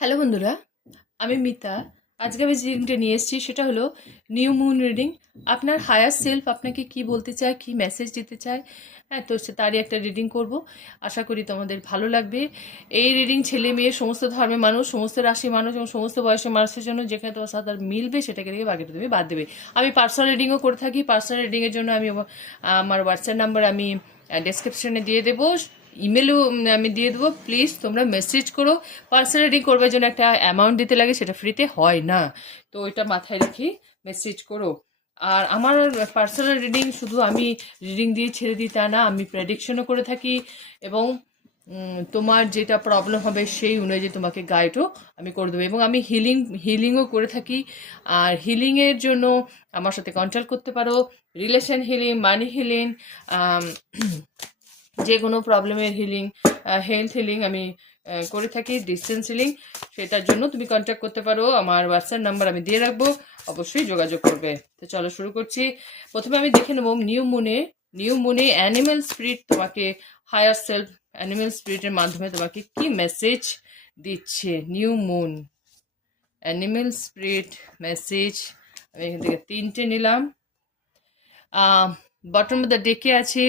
Hello বন্ধুরা, আমি মিতা। আজকে আমি যে রিডিংটা নিয়ে এসেছি সেটা হলো নিউ মুন রিডিং। আপনার হায়ার সেলফ আপনাকে কি বলতে চায়, কি মেসেজ দিতে চায়, হ্যাঁ, তো তারই একটা রিডিং করব। আশা করি তোমাদের ভালো লাগবে। এই রিডিং ছেলে মেয়ে সমস্ত ধর্মের মানুষ, সমস্ত রাশির মানুষ এবং সমস্ত বয়সের মানুষের জন্য, যেখানে তোমার সাথে আর মিলবে সেটাকে দেখে বাকিটা তুমি বাদ দেবে। আমি পার্সোনাল রিডিংও করে থাকি। পার্সোনাল রিডিংয়ের জন্য আমি আমার হোয়াটসঅ্যাপ নাম্বার আমি ডেসক্রিপশনে দিয়ে দেবো, ইমেলও আমি দিয়ে দেবো। প্লিজ তোমরা মেসেজ করো। পার্সোনাল রিডিং করবার জন্য একটা অ্যামাউন্ট দিতে লাগে, সেটা ফ্রিতে হয় না, তো ওইটা মাথায় রেখে মেসেজ করো। আর আমার পার্সোনাল রিডিং শুধু আমি রিডিং দিয়ে ছেড়ে দিই তা না, আমি প্রেডিকশনও করে থাকি এবং তোমার যেটা প্রবলেম হবে সেই অনুযায়ী তোমাকে গাইডও আমি করে দেবো, এবং আমি হিলিংও করে থাকি। আর হিলিংয়ের জন্য আমার সাথে কন্ট্যাক্ট করতে পারো। রিলেশন হিলিং, মানি হিলিং, যে কোনো প্রবলেমের হিলিং, হেলথ হিলিং আমি করে থাকি, ডিস্টেন্স হিলিং, সেটার জন্য তুমি কন্ট্যাক্ট করতে পারো। আমার হোয়াটসঅ্যাপ নাম্বার আমি দিয়ে রাখবো, অবশ্যই যোগাযোগ করবে। তো চলো শুরু করছি। প্রথমে আমি দেখে নেবো নিউ মুনে অ্যানিমেল স্পিরিট তোমাকে, হায়ার সেলফ অ্যানিমেল স্পিরিটের মাধ্যমে তোমাকে কি মেসেজ দিচ্ছে। New moon animal spirit message আমি এখান থেকে তিনটে নিলাম। বটম অফ দ্য ডেকে আছে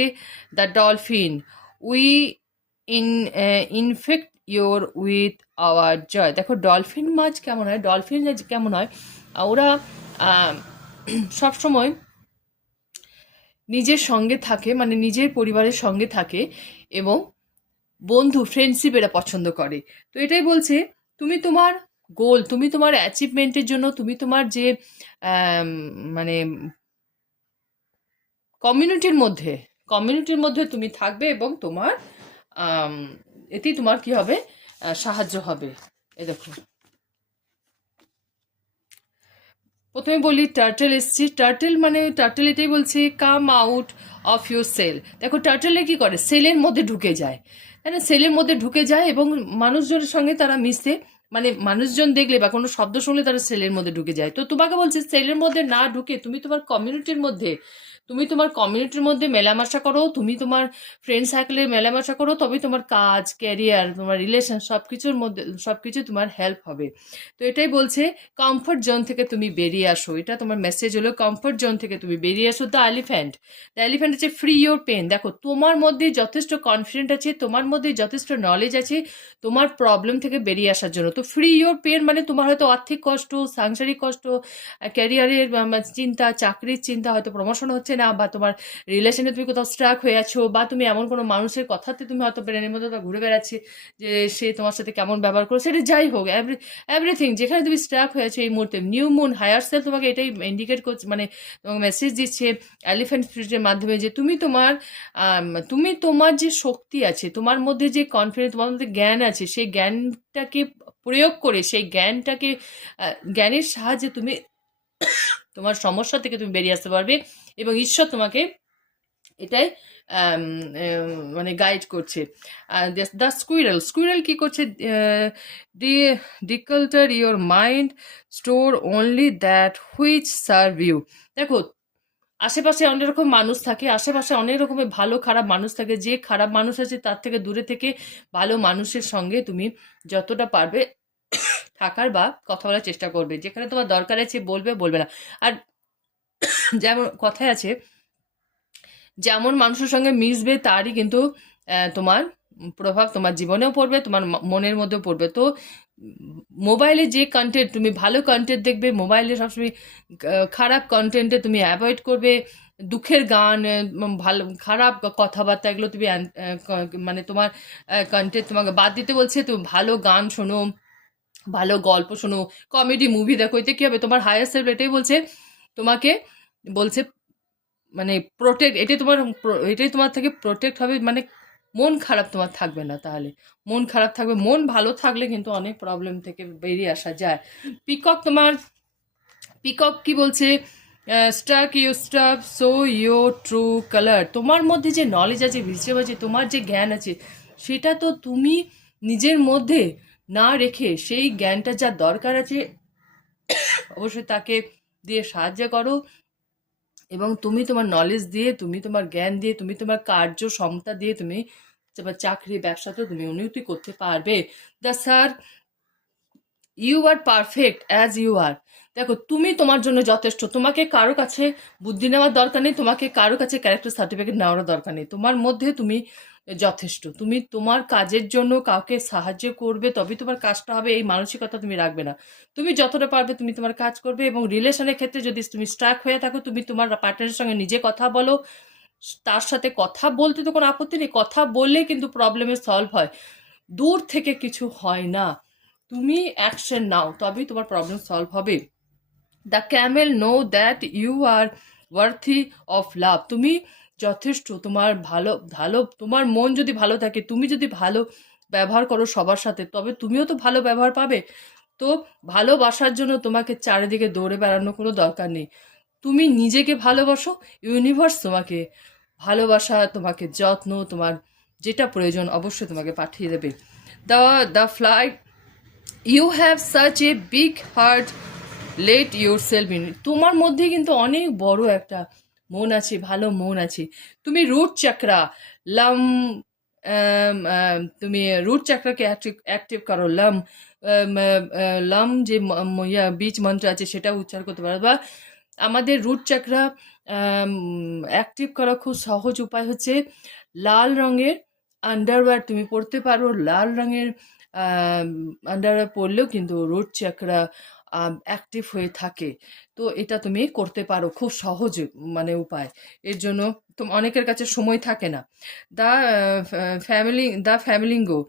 the dolphin. We infect your with our joy. দেখো ডলফিন মাছ কেমন হয়, ডলফিন কেমন হয়, ওরা সবসময় নিজের সঙ্গে থাকে, মানে নিজের পরিবারের সঙ্গে থাকে এবং বন্ধু ফ্রেন্ডশিপ এরা পছন্দ করে। তো এটাই বলছে, তুমি তোমার গোল, তুমি তোমার অ্যাচিভমেন্টের জন্য, তুমি তোমার যে মানে কমিউনিটির মধ্যে তুমি থাকবে এবং তোমার এতেই তোমার কি হবে, সাহায্য হবে। এ দেখো, প্রথমে বলি টার্টেল এসছি। টার্টেল এটাই বলছে, come out of your shell. দেখো টার্টেলে কি করে, সেলের মধ্যে ঢুকে যায়, তাই না? সেলের মধ্যে ঢুকে যায় এবং মানুষজনের সঙ্গে তারা মিশতে, মানে মানুষজন দেখলে বা কোনো শব্দ শুনলে তারা সেলের মধ্যে ঢুকে যায়। তো তোমাকে বলছে সেলের মধ্যে না ঢুকে তুমি তোমার কমিউনিটির মধ্যে মেলামেশা করো, তুমি তোমার ফ্রেন্ড সার্কেলে মেলামেশা করো, তবে তোমার কাজ, ক্যারিয়ার, তোমার রিলেশন সবকিছু তোমার হেল্প হবে। তো এটাই বলছে, কমফর্ট জোন থেকে তুমি বেরিয়ে আসো। এটা তোমার মেসেজ হলো, কমফর্ট জোন থেকে তুমি বেরিয়ে আসো। দ্য এলিফ্যান্ট হচ্ছে ফ্রি ইয়োর পেন। দেখো তোমার মধ্যে যথেষ্ট কনফিডেন্ট আছে, তোমার মধ্যে যথেষ্ট নলেজ আছে তোমার প্রবলেম থেকে বেরিয়ে আসার জন্য। তো ফ্রি ইয়োর পেন মানে তোমার হয়তো আর্থিক কষ্ট, সাংসারিক কষ্ট, ক্যারিয়ারের চিন্তা, চাকরির চিন্তা, হয়তো প্রমোশন হচ্ছে না, বা তোমার রিলেশনে তুমি কোথাও স্ট্রাক হয়ে আছো, বা তুমি এমন কোনো মানুষের কথাতে তুমি হয়তো ব্রেনের মধ্যে ঘুরে বেড়াচ্ছে যে সে তোমার সাথে কেমন ব্যবহার করে, সেটা যাই হোক, এভরিথিং যেখানে তুমি স্ট্রাক হয়ে আছো এই মুহূর্তে, নিউ মুন হায়ার সেলফ তোমাকে এটাই ইন্ডিকেট করছে, মানে তোমাকে মেসেজ দিচ্ছে এলিফ্যান্ট স্পিরিটের মাধ্যমে, যে তুমি তোমার যে শক্তি আছে, তোমার মধ্যে যে কনফিডেন্স, তোমার মধ্যে জ্ঞান আছে, সেই জ্ঞানটাকে প্রয়োগ করে, জ্ঞানের সাহায্যে তুমি তোমার সমস্যা থেকে তুমি বেরিয়ে আসতে পারবে, এবং ঈশ্বর তোমাকে এটাই মানে গাইড করছে। দ্য স্কুইরেল কি করছে, ডি declutter your mind, store only that which serve you. দেখো আশেপাশে অনেক রকম মানুষ থাকে, আশেপাশে অনেক রকমের ভালো খারাপ মানুষ থাকে, যে খারাপ মানুষ আছে তার থেকে দূরে থেকে ভালো মানুষের সঙ্গে তুমি যতটা পারবে থাকার বা কথা বলার চেষ্টা করবে। যেখানে তোমার দরকার আছে বলবে, বলবে না। আর যেমন কথায় আছে, যেমন মানুষের সঙ্গে মিশবে তারই কিন্তু তোমার প্রভাব তোমার জীবনেও পড়বে, তোমার মনের মধ্যেও পড়বে। তো মোবাইলে যে কন্টেন্ট, তুমি ভালো কন্টেন্ট দেখবে, মোবাইলে সবসময় খারাপ কন্টেন্টে তুমি অ্যাভয়েড করবে। দুঃখের গান, ভালো খারাপ কথাবার্তা, এগুলো তুমি মানে তোমার কন্টেন্ট তোমাকে বাদ দিতে বলছে। তুমি ভালো গান শোনো, ভালো গল্প শোনো, কমেডি মুভি দেখো। এতে কি হবে, তোমার হায়ার সেলফ এটাই বলছে, তোমাকে বলছে মানে এটাই তোমার থেকে প্রোটেক্ট হবে, মানে মন খারাপ তোমার থাকবে না। তাহলে মন খারাপ থাকবে, মন ভালো থাকলে কিন্তু অনেক প্রবলেম থেকে বেরিয়ে আসা যায়। পিকক তোমার পিকক কি বলছে, strut your stuff show your true colour. তোমার মধ্যে যে নলেজ আছে, ভিজম আছে, তোমার যে জ্ঞান আছে, সেটা তো তুমি নিজের মধ্যে না রেখে সেই জ্ঞানটা যা দরকার আছে অবশ্যই তাকে দিয়ে সাহায্য করো, এবং তুমি তোমার নলেজ দিয়ে, তুমি তোমার জ্ঞান দিয়ে, তুমি তোমার কার্য ক্ষমতা দিয়ে তুমি তোমার চাকরি ব্যবসাতেও তুমি উন্নতি করতে পারবে। The sir you are perfect as you are. দেখো তুমি তোমার জন্য যথেষ্ট, তোমাকে কারো কাছে বুদ্ধি নেওয়ার দরকার নেই, তোমাকে কারো কাছে ক্যারেক্টার সার্টিফিকেট নেওয়ারও দরকার নেই। তোমার মধ্যে তুমি যথেষ্ট, তুমি তোমার কাজের জন্য কাউকে সাহায্য করবে তবেই তোমার কাজটা হবে, এই মানসিকতা তুমি রাখবে না। তুমি যতটা পারবে তুমি তোমার কাজ করবে, এবং রিলেশনের ক্ষেত্রে যদি তুমি স্ট্রাক হয়ে থাকো, তুমি তোমার পার্টনারের সঙ্গে নিজে কথা বলো। তার সাথে কথা বলতে তো কোনো আপত্তি নেই, কথা বললেই কিন্তু প্রবলেমের সলভ হয়, দূর থেকে কিছু হয় না। তুমি অ্যাকশন নাও তবেই তোমার প্রবলেম সলভ হবে। The camel know that you are worthy of love. তুমি যথেষ্ট, তোমার ভালো ভালো, তোমার মন যদি ভালো থাকে, তুমি যদি ভালো ব্যবহার করো সবার সাথে, তবে তুমিও তো ভালো ব্যবহার পাবে। তো ভালোবাসার জন্য তোমাকে চারিদিকে দৌড়ে বেড়ানোর কোনো দরকার নেই। তুমি নিজেকে ভালোবাসো, ইউনিভার্স তোমাকে ভালোবাসা, তোমাকে যত্ন, তোমার যেটা প্রয়োজন অবশ্যই তোমাকে পাঠিয়ে দেবে। The the flight you have such a big heart, let yourself in. তোমার মধ্যে কিন্তু অনেক বড় একটা মন আছে, ভালো মন আছে। তুমি রুট চাকরা, লাম, তুমি রুট চাকরাকে অ্যাক্টিভ করো। লাম, লাম যে বীজ মন্ত্র আছে সেটা উচ্চার করতে পারো। বা আমাদের রুট চাকরা অ্যাক্টিভ করা খুব সহজ উপায় হচ্ছে লাল রঙের আন্ডারওয়্যার তুমি পরতে পারো। লাল রঙের আন্ডারওয়্যার পরলেও কিন্তু রুট চাকরা অ্যাক্টিভ হয়ে থাকে। তো এটা তুমি করতে পারো, খুব সহজ মানে উপায়। এর জন্য অনেকের কাছে সময় থাকে না। The flamingo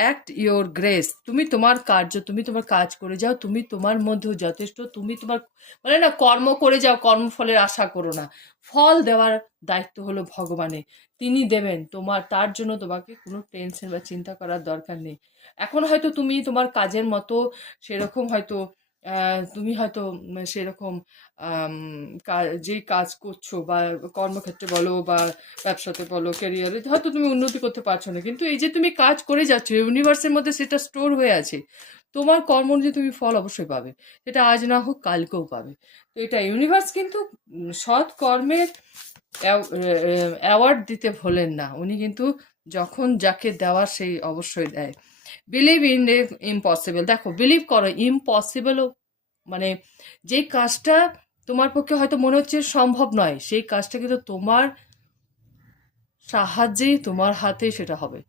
act your grace. তুমি তোমার কার্য, তুমি তোমার কাজ করে যাও, তুমি তোমার মধ্যেও যথেষ্ট। তুমি তোমার মানে না, কর্ম করে যাও, কর্মফলের আশা করো না। ফল দেওয়ার দায়িত্ব হলো ভগবানের, তিনি দেবেন তোমার, তার জন্য তোমাকে কোনো টেনশন বা চিন্তা করার দরকার নেই। এখন হয়তো তুমি তোমার কাজের মতো সেরকম হয়তো তুমি হয়তো সেরকম যেই কাজ করছো বা কর্মক্ষেত্রে বলো বা ব্যবসাতে বলো, ক্যারিয়ারে হয়তো তুমি উন্নতি করতে পারছো না, কিন্তু এই যে তুমি কাজ করে যাচ্ছ, ইউনিভার্সের মধ্যে সেটা স্টোর হয়ে আছে। তোমার কর্ম অনুযায়ী তুমি ফল অবশ্যই পাবে, সেটা আজ না হোক কালকেও পাবে। তো এটা ইউনিভার্স কিন্তু সৎ কর্মের অ্যাওয়ার্ড দিতে ভোলেন না, উনি কিন্তু যখন যাকে দেওয়ার সেই অবশ্যই দেয়। Believe in the impossible. দেখো, বিলিভ করো ইম্পসিবলও, মানে যেই কাজটা তোমার পক্ষে হয়তো মনে হচ্ছে সম্ভব নয়, সেই কাজটা কিন্তু তোমার সাহায্যেই, তোমার হাতেই সেটা হবে।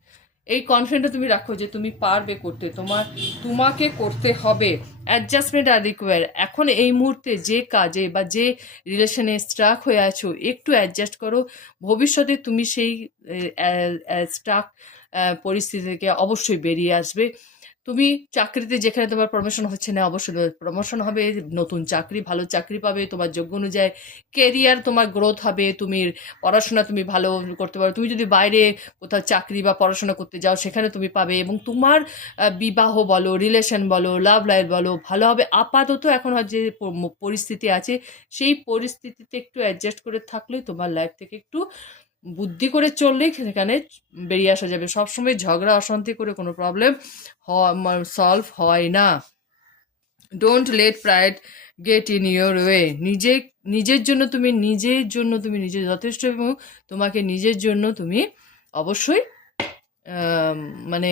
এই কনফিডেন্টটা তুমি রাখো যে তুমি পারবে করতে, তোমাকে করতে হবে। Adjustment are require. এখন এই মুহূর্তে যে কাজে বা যে রিলেশনে স্ট্রাক হয়ে আছো, একটু অ্যাডজাস্ট করো। ভবিষ্যতে তুমি সেই স্ট্রাক পরিস্থিতি থেকে অবশ্যই বেরিয়ে আসবে। তুমি চাকরিতে যেখানে তোমার প্রমোশন হচ্ছে না, অবশ্যই প্রমোশন হবে, নতুন চাকরি, ভালো চাকরি পাবে, তোমার যোগ্য অনুযায়ী কেরিয়ার তোমার গ্রোথ হবে, তুমি পড়াশোনা তুমি ভালো করতে পারো। তুমি যদি বাইরে কোথাও চাকরি বা পড়াশোনা করতে যাও সেখানে তুমি পাবে, এবং তোমার বিবাহ বলো, রিলেশন বলো, লাভ লাইফ বলো ভালো হবে। আপাতত এখন যে পরিস্থিতি আছে সেই পরিস্থিতিতে একটু অ্যাডজাস্ট করে থাকলে তোমার লাইফ থেকে একটু বুদ্ধি করে চললেই সেখানে বেরিয়ে আসা যাবে। সবসময় ঝগড়া অশান্তি করে কোনো প্রবলেম সলভ হয় না। Don't let pride get in your way. নিজের জন্য তুমি নিজে যথেষ্ট, এবং তোমাকে নিজের জন্য তুমি অবশ্যই মানে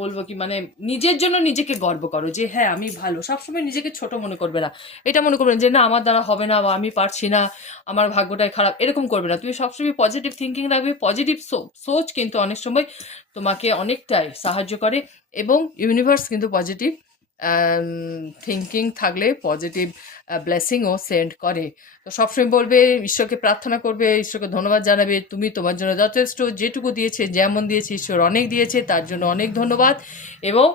বলবো কি, মানে নিজের জন্য নিজেকে গর্ব করো যে হ্যাঁ আমি ভালো। সবসময় নিজেকে ছোট মনে করবে না, এটা মনে করবে না যে না আমার দ্বারা হবে না বা আমি পারছি না, আমার ভাগ্যটাই খারাপ, এরকম করবে না। তুমি সবসময় পজিটিভ থিঙ্কিং রাখবে। পজিটিভ সোচ কিন্তু অনেক সময় তোমাকে অনেকটাই সাহায্য করে, এবং ইউনিভার্স কিন্তু পজিটিভ থিঙ্কিং থাকলে পজিটিভ ব্লেসিংও সেন্ড করে। তো সবসময় বলবে, ঈশ্বরকে প্রার্থনা করবে, ঈশ্বরকে ধন্যবাদ জানাবে, তুমি তোমার জন্য যথেষ্ট, যেটুকু দিয়েছে, যেমন দিয়েছে ঈশ্বর অনেক দিয়েছে, তার জন্য অনেক ধন্যবাদ। এবং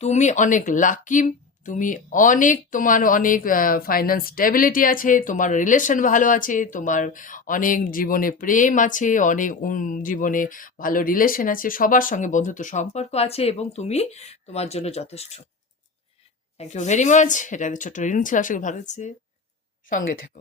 তুমি অনেক লাকি, তুমি তোমার অনেক ফাইন্যান্স স্টেবিলিটি আছে, তোমার রিলেশন ভালো আছে, তোমার অনেক জীবনে প্রেম আছে, অনেক জীবনে ভালো রিলেশন আছে, সবার সঙ্গে বন্ধুত্ব সম্পর্ক আছে, এবং তুমি তোমার জন্য যথেষ্ট। Thank you very much. এটা ছোট্ট রিডিং ছিল, আশা করি ভালো হচ্ছে। সঙ্গে থেকো।